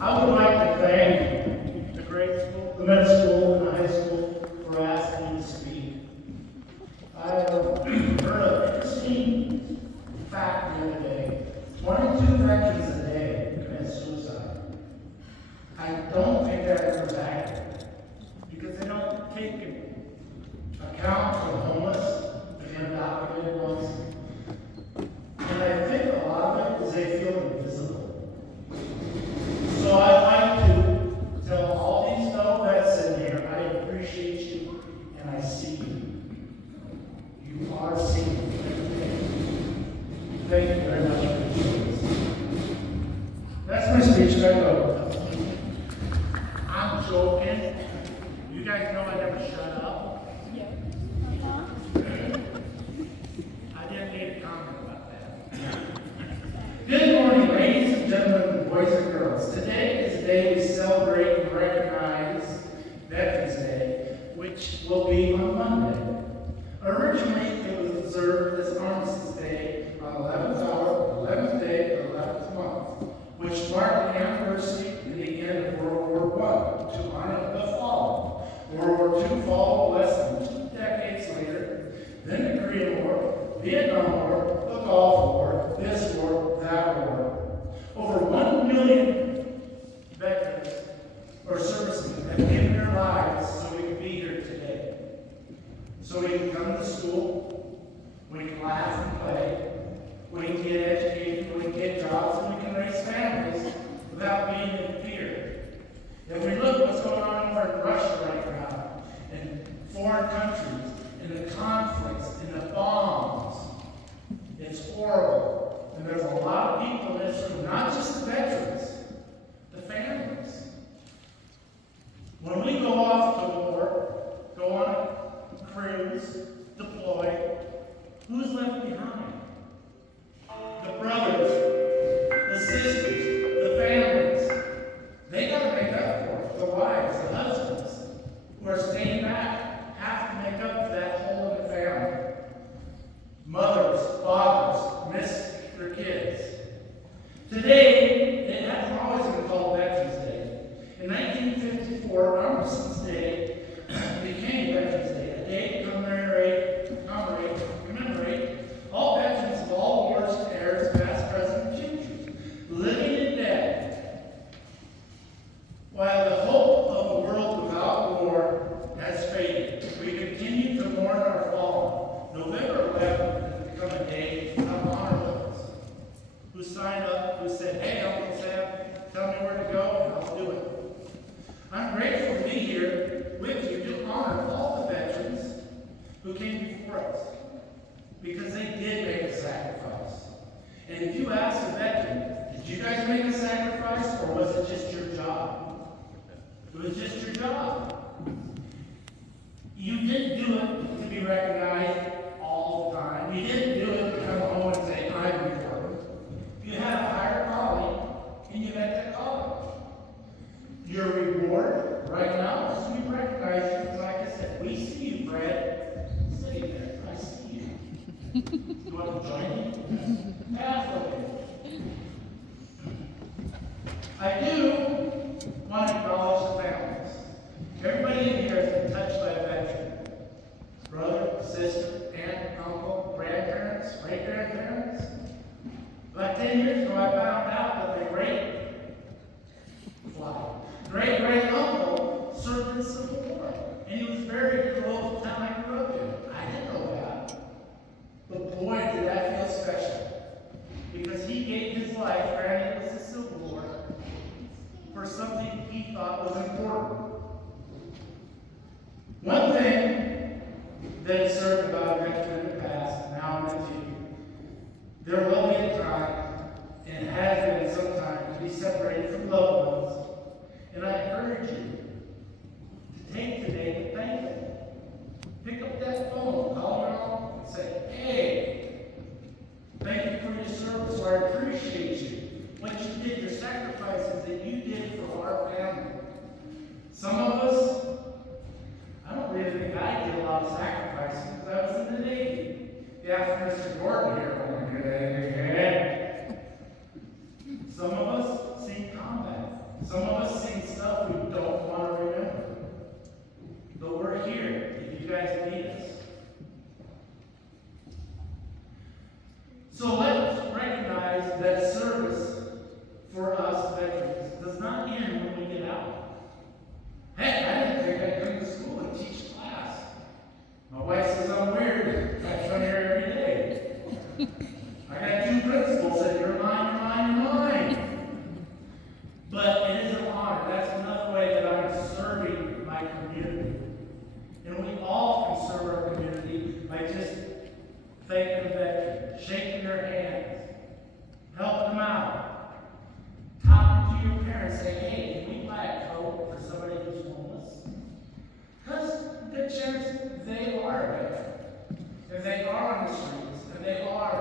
I would like to thank the grade school, the middle school, and the high school for asking me to speak. I heard an interesting fact the other day. 22 veterans a day commit suicide. I don't think that number is accurate because they don't take account of the homeless, the undocumented ones. And I think a lot of it is they feel invisible. So I'd like to tell all these fellow vets in here, I appreciate you and I see you. You are seen every day. Thank you very much for your service. That's my speech. I go. I'm joking. You guys know I never shut up. Yeah. I didn't need a comment about that. Good morning, ladies and gentlemen, boys and girls. Today is the day we celebrate and recognize Veterans Day, which will be on Monday. Originally, it was observed as Armistice Day on 11th hour, 11th day, of the 11th month, which marked the anniversary of the end of World War I to honor the fallen. World War II followed less than 2 decades later, then the Korean War, Vietnam War, the Gulf War, this war, that war. Over 1 million veterans or servicemen have given their lives so we can be here today. So we can come to school, we can laugh and play, we can get educated, we can get jobs, and we can raise families without being in fear. If we look at what's going on over in Russia right now, in foreign countries, in the conflicts, in the bombs, it's horrible. And there's a lot of people in this room, not just the veterans, the families. When we go off to war, go on a cruise, deploy, who's left behind? The brothers, the sisters, the families. They got to make up for it. The wives, the husbands, who are staying back, have to make up for that hole in the family. Mothers, fathers, miss their kids. Today, it hasn't always been called Veterans Day. In 1954, Armistice Day became Veterans Day, a day to commemorate all veterans of all wars, eras, past, present, and future, living and dead. While the hope of a world without war has faded, we continue to mourn our fallen. November 11th has become a day of honor those who signed up, who said, hey, Uncle Sam, tell me where to go, and I'll do it. I'm grateful to be here with you to honor all the veterans who came before us, because they did make a sacrifice. And if you ask a veteran, did you guys make a sacrifice, or was it just your job? It was just your job. You didn't do it to be recognized all the time. You didn't do it to come home and say, I'm important. You had a higher calling, and you met that calling. Your reward right now is we recognize you. Like I said, we see you, Brad. Sitting there. I see you. You want to join me? Absolutely. I do want to acknowledge the families. Everybody in here has been touched by a veteran. Brother, sister, aunt, uncle, grandparents, great-grandparents. About 10 years ago, I found out that my great-great-uncle served in the Civil War. And he was buried in the local town I grew up in. I didn't know that. But boy, did that feel special. Because he gave his life, granted it was the Civil War, for something he thought was important. One thing that is certain about a veteran in the past, now and in the future, there will be a time, and has been sometime, to be separated from loved ones. And I encourage you to take today to thank them. Pick up that phone, call them out, and say, hey, thank you for your service, or I appreciate you. What you did, your sacrifices that you did for our family. Some of us, I don't really think I did a lot of sacrifices because I was in the Navy. Yeah, Mr. Gordon here. Some of us seen combat. Some of us sing stuff we don't want to remember. But we're here if you guys need us. So let's recognize that service for us veterans does not end when we get out. Hey, I didn't think I'd come to school and teach class. My wife says I'm weird. I come here every day. I got 2 principals that you're mine. But it is an honor. That's another way that I'm serving my community. And we all can serve our community by just thanking the veterans, shaking their hands, helping them out, talking to your parents, saying, hey, can we buy a coat for somebody who's homeless? Because good chance they are a veteran. If they are on the streets, and they are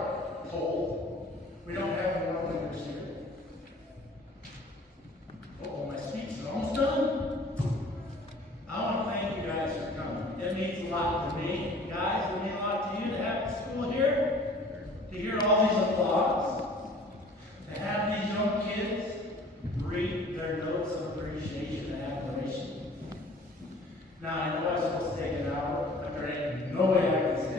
cold, we don't have more winners here. Oh, my speech is almost done. I want to thank you guys for coming. It means a lot to me. Guys, it means a lot to you to have the school here, to hear all these applause, to have these young kids read their notes of appreciation and admiration. Now, I know I was supposed to take an hour, but there ain't no way I can stay